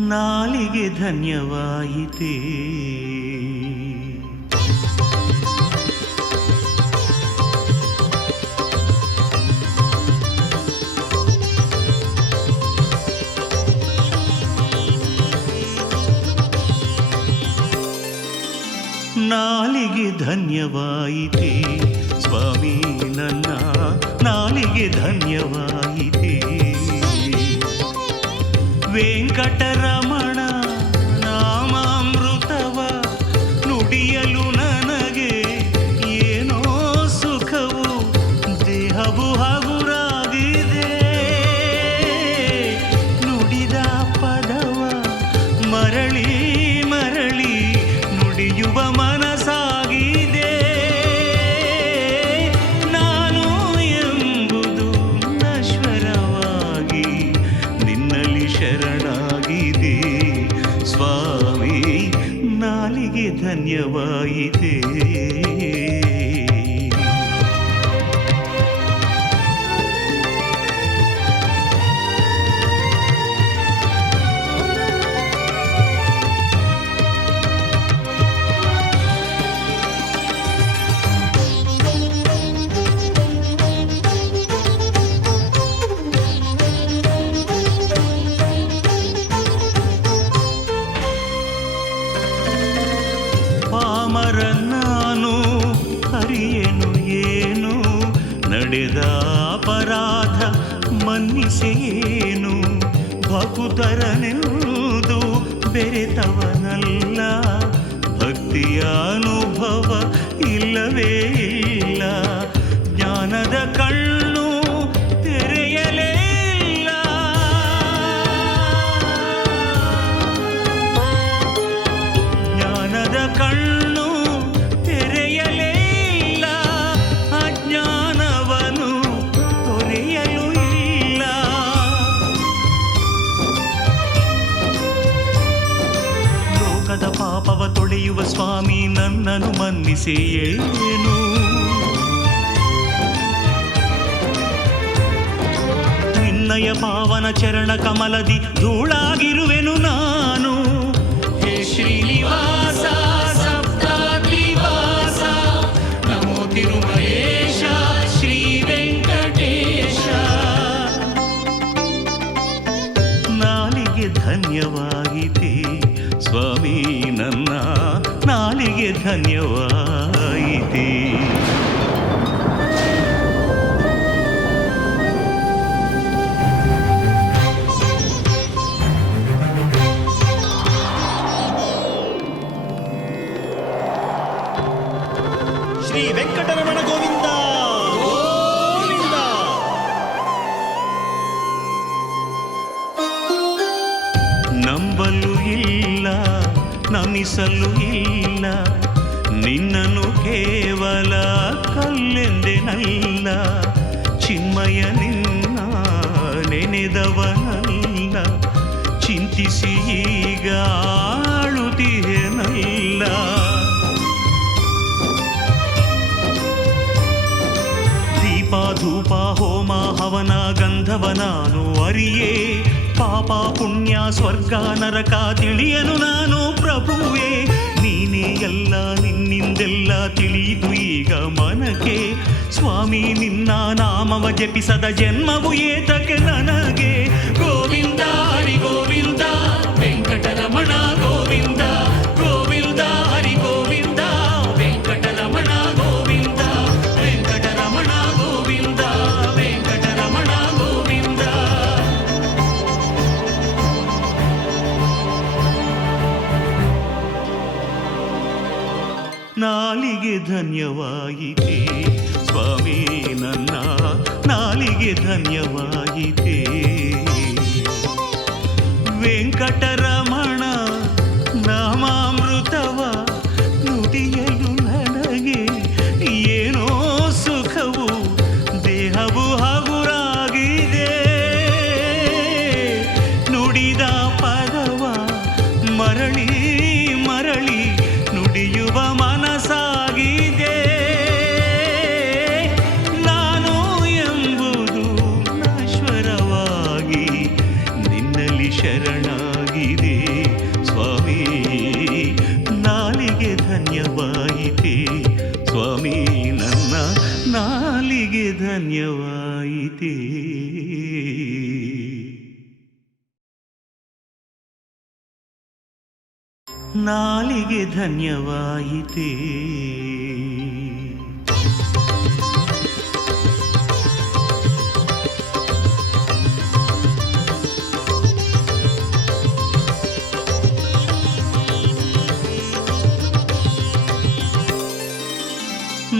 ನಾಲಿಗೆ ಧನ್ಯವಾಯಿತೇ. ನಾಲಿಗೆ ಧನ್ಯವಾಯಿತೇ ಸ್ವಾಮಿ ನನ್ನ ನಾಲಿಗೆ ಧನ್ಯವಾಯಿತೇ. ವೆಂಕಟರಮಣ ನಾಮಾಮೃತವ ನುಡಿಯಲು ನನಗೆ ಏನೋ ಸುಖವು ದೇಹವು ಹಗುರಾಗಿದೆ. ನುಡಿದ ಪದವ ಮರಳಿ ಮರಳಿ ನುಡಿಯುವ ಮನಸ್ಸಾಗಿದೆ. ನಾನು ಎಂಬುದು ನಶ್ವರವಾಗಿ ನಿನ್ನಲ್ಲಿ ಶರಣಾಗಿದೆ. ಸ್ವಾಮಿ ನಾಲಿಗೆ ಧನ್ಯವಾಯಿತೇ. ನಾನು ಹರಿಯೇನು ಏನು ನಡೆದ ಅಪರಾಧ ಮನ್ನಿಸೇನು. ಭಕುತರನೆಂದು ಬೆರೆತವನಲ್ಲ, ಭಕ್ತಿಯ ಅನುಭವ ಇಲ್ಲವೇ ಇಲ್ಲ. ಜ್ಞಾನದ ಕಣ್ಣು ತೆರೆಯಲೇ ಇಲ್ಲ. ಜ್ಞಾನದ ಕಣ್ಣು ಪಾಪವ ತೊಳೆಯುವ ಸ್ವಾಮಿ ನನ್ನನ್ನು ಮನ್ನಿಸೇನು. ನಿನ್ನಯ ಪಾವನ ಚರಣ ಕಮಲದಿ ಧೂಳಾಗಿರುವೆನು ನಾನು. ಹೇ ಶ್ರೀನಿವಾಸ ಸಪ್ತಾದ್ರಿವಾಸ ನಮೋ ತಿರುಮಲೇಶ ಶ್ರೀ ವೆಂಕಟೇಶ. ನಾಲಿಗೆ ಧನ್ಯವಾಯಿತೇ ಸ್ವಾಮಿ ನನ್ನ ನಾಲಿಗೆ ಧನ್ಯವಾಯಿತೇ. ಶ್ರೀ ವೆಂಕಟರಮಣ ಗೋವಿಂದ ಗೋವಿಂದ. ನಂಬಲು ಇಲ್ಲ ನಮಿಸಲು ಇಲ್ಲ ನಿನ್ನನ್ನು ಕೇವಲ ಕಲ್ಲೆಂದೆನಲ್ಲ. ಚಿನ್ಮಯ ನಿನ್ನ ನೆನೆದವನಲ್ಲ, ಚಿಂತಿಸಿ ಈಗ ಆಳುತ್ತಿಯೇನಲ್ಲ. ದೀಪ ಧೂಪ ಹೋಮ ಹವನ ಗಂಧವ ನಾನು ಅರಿಯೇ. ಪಾಪ ಪುಣ್ಯ ಸ್ವರ್ಗ ನರಕ ತಿಳಿಯನು ನಾನು ಪ್ರಭುವೇ. ನೀನೇ ಎಲ್ಲ ನಿನ್ನಿಂದೆಲ್ಲ ತಿಳಿದು ಈಗ ಮನಕ್ಕೆ. ಸ್ವಾಮಿ ನಿನ್ನ ನಾಮವ ಜಪಿಸದ ಜನ್ಮವು ಏತಕ್ಕೆ ನನಗೆ. ಗೋವಿಂದ ಹರಿ ಗೋವಿಂದ ವೆಂಕಟರಮಣ ಗೋವಿಂದ. ಗೋವಿಂದ ಹರಿ ಗೋವಿಂದ ವೆಂಕಟರಮಣ ಗೋವಿಂದ. ವೆಂಕಟರಮಣ ಗೋವಿಂದ ವೆಂಕಟರಮಣ ಗೋವಿಂದ. ನಾಲಿಗೆ ಧನ್ಯವಾಯಿತೇ ಸ್ವಾಮಿ ನನ್ನ ನಾಲಿಗೆ ಧನ್ಯವಾಯಿತೇ. ವೆಂಕಟರಮಣ ನಾಮಾಮೃತವ ನುಡಿಯಲು ನನಗೆ ಏನೋ ಸುಖವು ದೇಹವು ಹಗುರಾಗಿದೆ. ನುಡಿದ ಪದವ ಮರಳಿ ಮರಳಿ ನುಡಿಯುವ ಮನಸ್ಸಾಗಿದೆ. ನಾನು ಎಂಬುದು ನಶ್ವರವಾಗಿ ನಿನ್ನಲ್ಲಿ ಶರಣಾಗಿ ಮನಸಾಗಿದೆ ಸ್ವಾಮಿ ನಾಲಿಗೆ ಧನ್ಯವಾಯಿತೆ ಸ್ವಾಮಿ ನನ್ನ ನಾಲಿಗೆ ಧನ್ಯವಾಯಿತೆ ನಾಲಿಗೆ ಧನ್ಯವಾಯಿತೆ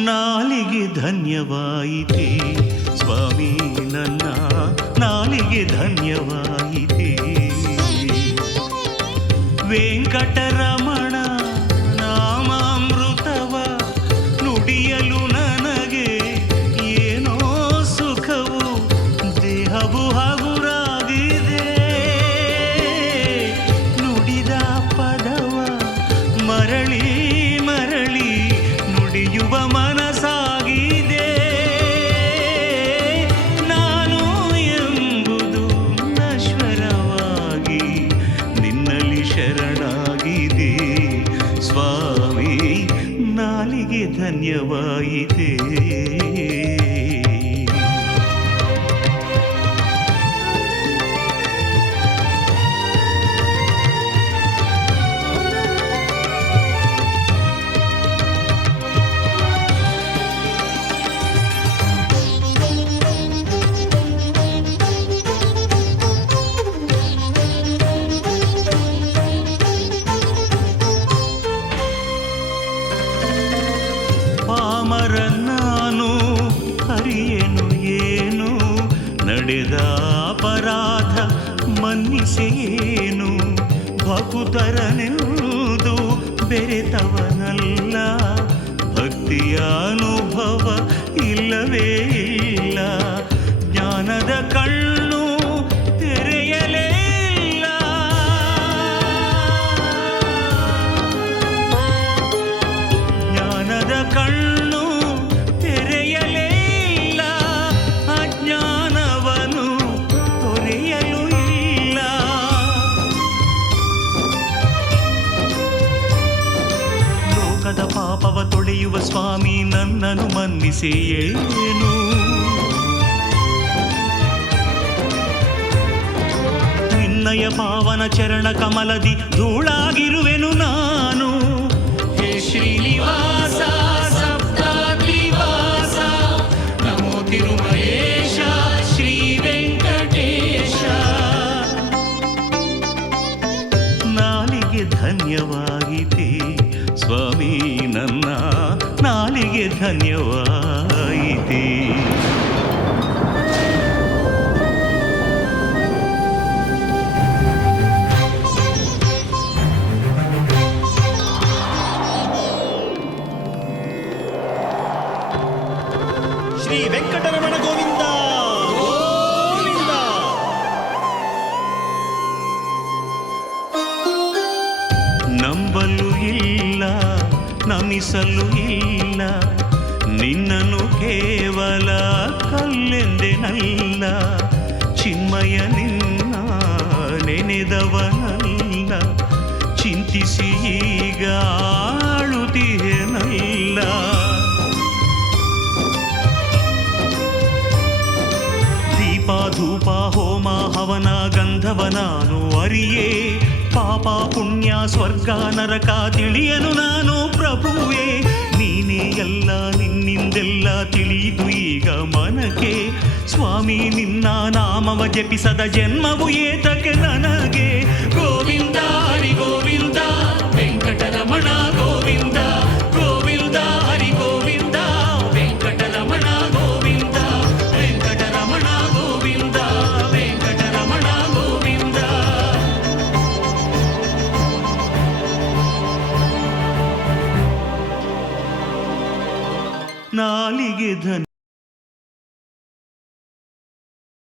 ನಾಲಿಗೆ ಧನ್ಯವಾಯಿತೆ ಸ್ವಾಮಿ ನನ್ನ ನಾಲಿಗೆ ಧನ್ಯವಾಯಿತೆ ವೆಂಕಟರಮಣ ನಾಮಾಮೃತವ ನುಡಿಯಲು ನನಗೆ ಏನೋ ಸುಖವು ದೇಹವು ಹಗುರಾಗಿದೆ ನುಡಿದ ಪದವ ಮರಳಿ ಮರಳಿ ನುಡಿಯುವ ಮನಸಾಗಿದೆ ನಾನು ಎಂಬುದು ನಶ್ವರವಾಗಿ ನಿನ್ನಲ್ಲಿ ಶರಣಾಗಿದೆ ಸ್ವಾಮಿ ನಾಲಿಗೆ ಧನ್ಯವಾಯಿತೆ ನಾನು ಹರಿಯೇನು ಏನು ನಡೆದ ಅಪರಾಧ ಮನ್ನಿಸೇನು ಭಕುತರನೆಂದು ಬೆರೆತವನಲ್ಲ ಭಕ್ತಿಯ ಅನುಭವ ಇಲ್ಲವೇ ಇಲ್ಲ ಜ್ಞಾನದ ಕಣ್ಣು ತೆರೆಯಲೇ ಇಲ್ಲ ಜ್ಞಾನದ ಕಣ್ಣು ಪಾಪವ ತೊಳೆಯುವ ಸ್ವಾಮಿ ನನ್ನನ್ನು ಮನ್ನಿಸೇನು ನಿನ್ನಯ ಪಾವನ ಚರಣ ಕಮಲದಿ ಧೂಳಾಗಿರುವೆನು ನಾನು ಹೇ ಶ್ರೀನಿವಾಸ ಸಪ್ತಾದ್ರಿವಾಸ ನಮೋ ತಿರುಮಲೇಶ ಶ್ರೀ ವೆಂಕಟೇಶ ನಾಲಿಗೆ ಧನ್ಯವಾಗಿದೆ ಸ್ವಾಮಿ ನನ್ನ ನಾಲಿಗೆ ಧನ್ಯವಾಯಿತೆ ಶ್ರೀ ವೆಂಕಟರಮಣ ಗೋವಿಂದ ಗೋವಿಂದ ನಂಬಲು ಇಲ್ಲ ನಮಿಸಲು ಇಲ್ಲ ನಿನ್ನನ್ನು ಕೇವಲ ಕಲ್ಲೆಂದೆನಲ್ಲ ಚಿನ್ಮಯ ನಿನ್ನ ನೆನೆದವನಲ್ಲ ಚಿಂತಿಸಿ ಈಗ ಆಳುತ್ತಿಯೇನಲ್ಲ ದೀಪ ಧೂಪ ಹೋಮ ಹವನ ಗಂಧವ ನಾನು ಅರಿಯೇ ಪಾಪ ಪುಣ್ಯ ಸ್ವರ್ಗ ನರಕ ತಿಳಿಯನು ನಾನು ಪ್ರಭುವೇ ನೀನೇ ಎಲ್ಲ ನಿನ್ನಿಂದೆಲ್ಲ ತಿಳಿದು ಈಗ ಮನಕ್ಕೆ ಸ್ವಾಮಿ ನಿನ್ನ ನಾಮವ ಜಪಿಸದ ಜನ್ಮವು ಏತಕ್ಕೆ ನನಗೆ ಗೋವಿಂದ ಹರಿ ಗೋವಿಂದ ವೆಂಕಟರಮಣ ಗೋವಿಂದ ಗೋವಿಂದ ಹರಿ ಗೋವಿಂದ ವೆಂಕಟರಮಣ ಗೋವಿಂದ ವೆಂಕಟರಮಣ ಗೋವಿಂದ ವೆಂಕಟರಮಣ ಗೋವಿಂದ ನಾಲಿಗೆ ಧನ್ಯ